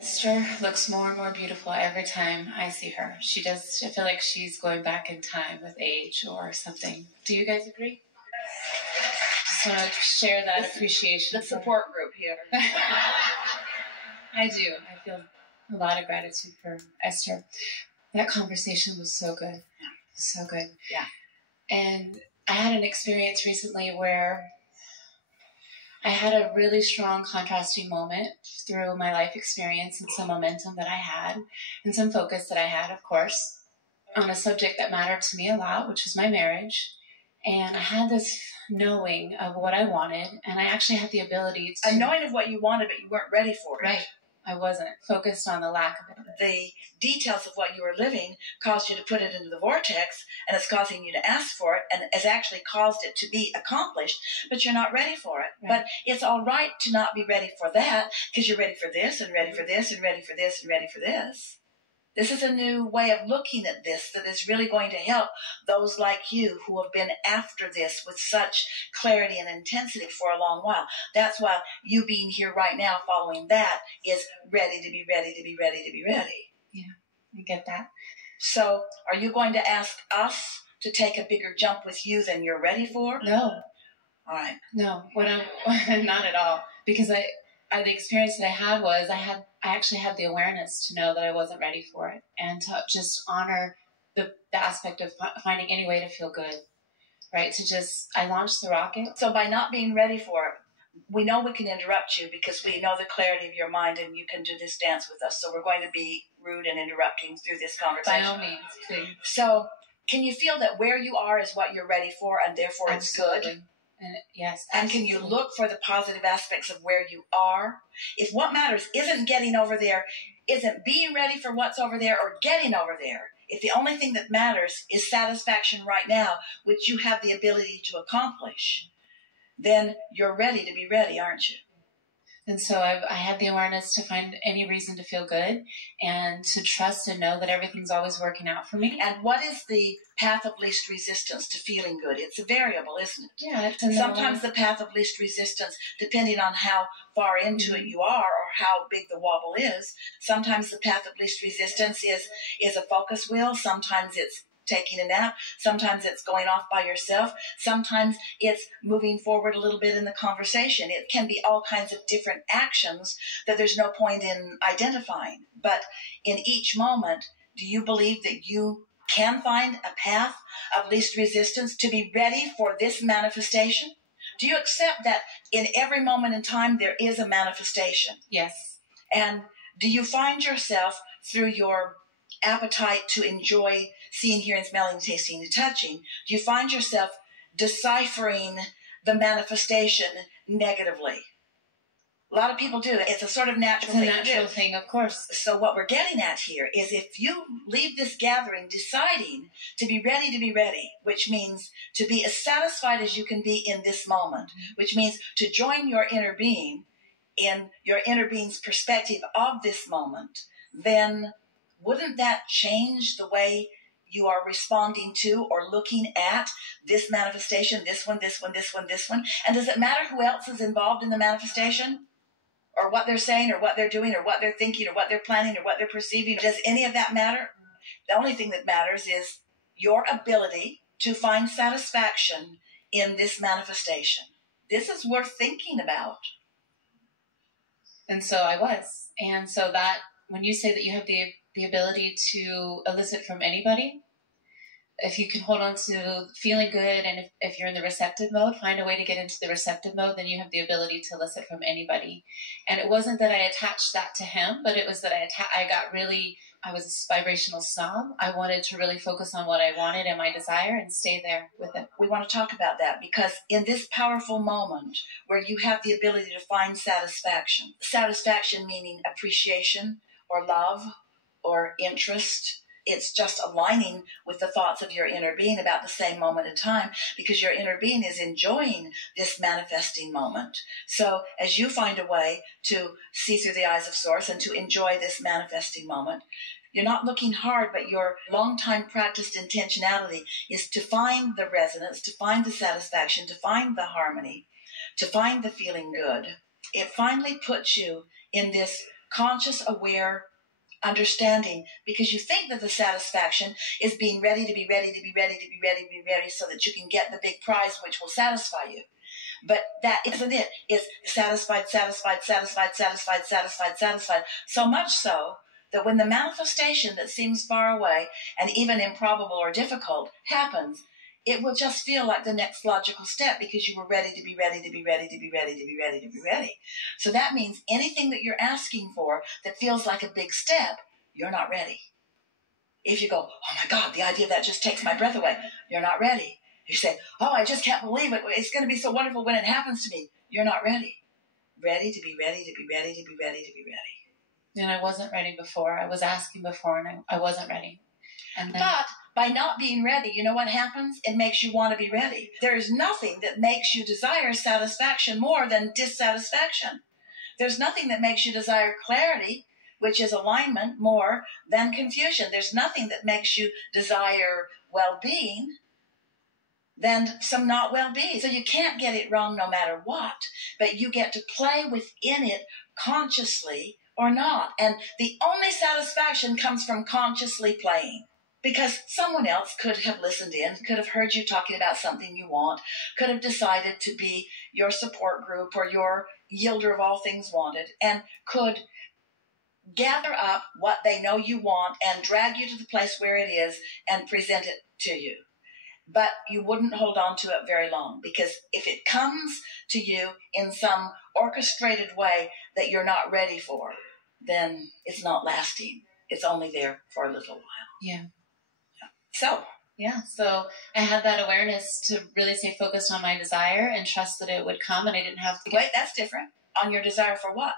Esther looks more and more beautiful every time I see her. She does. I feel like she's going back in time with age or something. Do you guys agree? Just want to share that appreciation. The support group here. I do. I feel a lot of gratitude for Esther. That conversation was so good. Yeah. So good. Yeah. And I had an experience recently where I had a really strong contrasting moment through my life experience and some momentum that I had and some focus that I had, of course, on a subject that mattered to me a lot, which was my marriage. And I had this knowing of what I wanted, and I actually had the ability to... A knowing of what you wanted, but you weren't ready for it. Right. I wasn't focused on the lack of it. The details of what you were living caused you to put it into the vortex, and it's causing you to ask for it, and it's actually caused it to be accomplished, but you're not ready for it. Right. But it's all right to not be ready for that, because you're ready for this, and ready for this, and ready for this, and ready for this. This is a new way of looking at this that is really going to help those like you who have been after this with such clarity and intensity for a long while. That's why you being here right now following that is ready to be ready to be ready to be ready. Yeah, I get that. So are you going to ask us to take a bigger jump with you than you're ready for? No. All right. No, not at all. Because the experience that I had was I actually had the awareness to know that I wasn't ready for it, and to just honor the aspect of finding any way to feel good, right? I launched the rocket. So by not being ready for it, we know we can interrupt you because we know the clarity of your mind and you can do this dance with us. So we're going to be rude and interrupting through this conversation. By all means, please. So can you feel that where you are is what you're ready for, and therefore Absolutely. It's good? And yes. And can you look for the positive aspects of where you are? If what matters isn't getting over there, isn't being ready for what's over there or getting over there, if the only thing that matters is satisfaction right now, which you have the ability to accomplish, then you're ready to be ready, aren't you? And so I had the awareness to find any reason to feel good and to trust and know that everything's always working out for me. And what is the path of least resistance to feeling good? It's a variable, isn't it? Yeah. Sometimes the path of least resistance, depending on how far into it you are or how big the wobble is, sometimes the path of least resistance is a focus wheel. Sometimes it's taking a nap. Sometimes it's going off by yourself. Sometimes it's moving forward a little bit in the conversation. It can be all kinds of different actions that there's no point in identifying. But in each moment, do you believe that you can find a path of least resistance to be ready for this manifestation? Do you accept that in every moment in time there is a manifestation? Yes. And do you find yourself through your appetite to enjoy seeing, hearing, smelling, tasting, and touching, do you find yourself deciphering the manifestation negatively? A lot of people do. It's a sort of natural thing. It's a natural thing, of course. So what we're getting at here is if you leave this gathering deciding to be ready, which means to be as satisfied as you can be in this moment, which means to join your inner being in your inner being's perspective of this moment, then wouldn't that change the way you are responding to or looking at this manifestation, this one, this one, this one, this one? And does it matter who else is involved in the manifestation? Or what they're saying, or what they're doing, or what they're thinking, or what they're planning, or what they're perceiving? Does any of that matter? The only thing that matters is your ability to find satisfaction in this manifestation. This is worth thinking about. And so I was. And so that, when you say that you have the ability to elicit from anybody, if you can hold on to feeling good, and if you're in the receptive mode, find a way to get into the receptive mode, then you have the ability to elicit from anybody. And it wasn't that I attached that to him, but it was that I was a vibrational snob. I wanted to really focus on what I wanted and my desire and stay there with it. We want to talk about that because in this powerful moment where you have the ability to find satisfaction meaning appreciation or love or interest, it's just aligning with the thoughts of your inner being about the same moment in time, because your inner being is enjoying this manifesting moment. So as you find a way to see through the eyes of Source and to enjoy this manifesting moment, you're not looking hard, but your long-time practiced intentionality is to find the resonance, to find the satisfaction, to find the harmony, to find the feeling good. It finally puts you in this conscious, aware understanding, because you think that the satisfaction is being ready to be ready to be ready to be ready to be ready so that you can get the big prize which will satisfy you. But that isn't it. It's satisfied, satisfied, satisfied, satisfied, satisfied, satisfied. So much so that when the manifestation that seems far away and even improbable or difficult happens, it will just feel like the next logical step because you were ready to be ready to be ready to be ready to be ready to be ready. So that means anything that you're asking for that feels like a big step, you're not ready. If you go, oh my God, the idea of that just takes my breath away, you're not ready. You say, oh, I just can't believe it. It's going to be so wonderful when it happens to me. You're not ready. Ready to be ready to be ready to be ready to be ready. And I wasn't ready before. I was asking before and I wasn't ready. And then, but by not being ready, you know what happens? It makes you want to be ready. There is nothing that makes you desire satisfaction more than dissatisfaction. There's nothing that makes you desire clarity, which is alignment, more than confusion. There's nothing that makes you desire well-being than some not well-being. So you can't get it wrong no matter what, but you get to play within it consciously or not. And the only satisfaction comes from consciously playing. Because someone else could have listened in, could have heard you talking about something you want, could have decided to be your support group or your yielder of all things wanted, and could gather up what they know you want and drag you to the place where it is and present it to you. But you wouldn't hold on to it very long, because if it comes to you in some orchestrated way that you're not ready for, then it's not lasting. It's only there for a little while. yeah. So I had that awareness to really stay focused on my desire and trust that it would come, and I didn't have to wait, that's different. On your desire for what?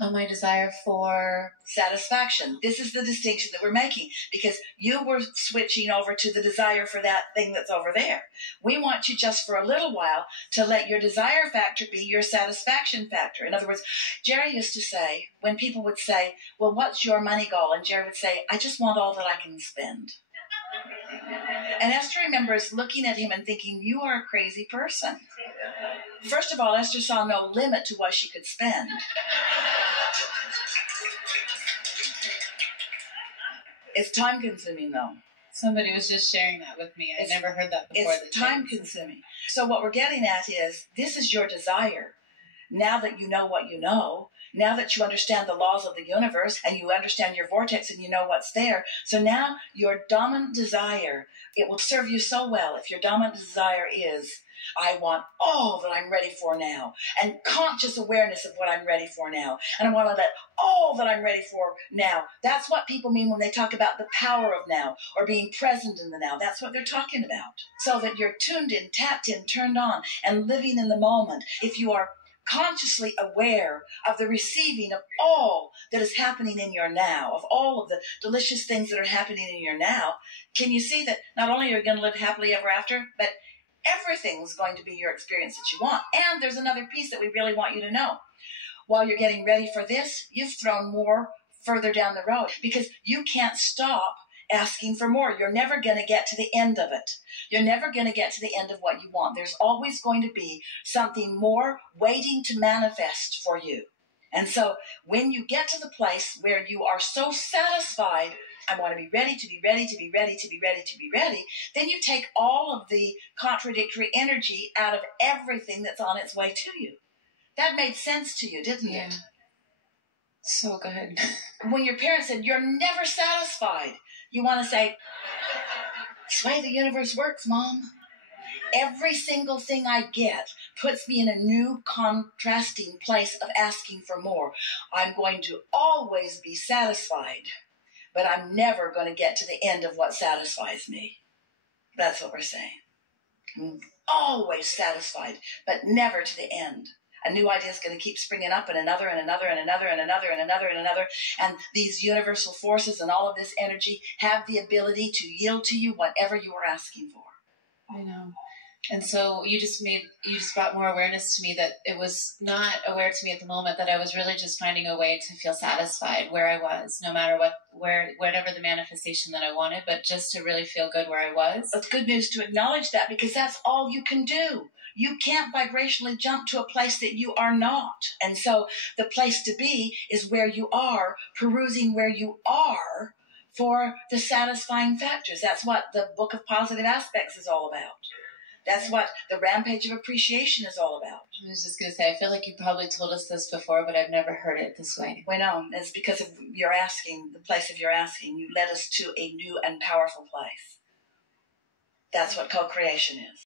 On my desire for satisfaction. This is the distinction that we're making, because you were switching over to the desire for that thing that's over there. We want you just for a little while to let your desire factor be your satisfaction factor. In other words, Jerry used to say, when people would say, well, what's your money goal? And Jerry would say, I just want all that I can spend. And Esther remembers looking at him and thinking, you are a crazy person. First of all, Esther saw no limit to what she could spend. It's time-consuming, though. Somebody was just sharing that with me. I never heard that before. It's time-consuming. So what we're getting at is, this is your desire. Now that you know what you know, now that you understand the laws of the universe and you understand your vortex and you know what's there, so now your dominant desire, it will serve you so well if your dominant desire is, I want all that I'm ready for now, and conscious awareness of what I'm ready for now, and I want to let all that I'm ready for now. That's what people mean when they talk about the power of now or being present in the now. That's what they're talking about. So that you're tuned in, tapped in, turned on, and living in the moment. If you are consciously aware of the receiving of all that is happening in your now, of all of the delicious things that are happening in your now, can you see that not only are you going to live happily ever after, but everything's going to be your experience that you want? And there's another piece that we really want you to know. While you're getting ready for this, you've thrown more further down the road, because you can't stop asking for more. You're never going to get to the end of it. You're never going to get to the end of what you want. There's always going to be something more waiting to manifest for you. And so when you get to the place where you are so satisfied, I want to be ready to be ready to be ready to be ready to be ready, then you take all of the contradictory energy out of everything that's on its way to you. That made sense to you, didn't it? So good. When your parents said, you're never satisfied, you want to say, it's the way the universe works, Mom. Every single thing I get puts me in a new contrasting place of asking for more. I'm going to always be satisfied, but I'm never going to get to the end of what satisfies me. That's what we're saying. I'm always satisfied, but never to the end. A new idea is going to keep springing up, and another and another and another and another and another and another. And these universal forces and all of this energy have the ability to yield to you whatever you are asking for. I know. And so you just brought more awareness to me that it was not aware to me at the moment that I was really just finding a way to feel satisfied where I was, no matter whatever the manifestation that I wanted, but just to really feel good where I was. It's good news to acknowledge that, because that's all you can do. you can't vibrationally jump to a place that you are not. And so the place to be is where you are, perusing where you are for the satisfying factors. That's what the Book of Positive Aspects is all about. That's what the Rampage of Appreciation is all about. I was just going to say, I feel like you probably told us this before, but I've never heard it this way. Well, no, it's because of your asking, the place of your asking. You led us to a new and powerful place. That's what co-creation is.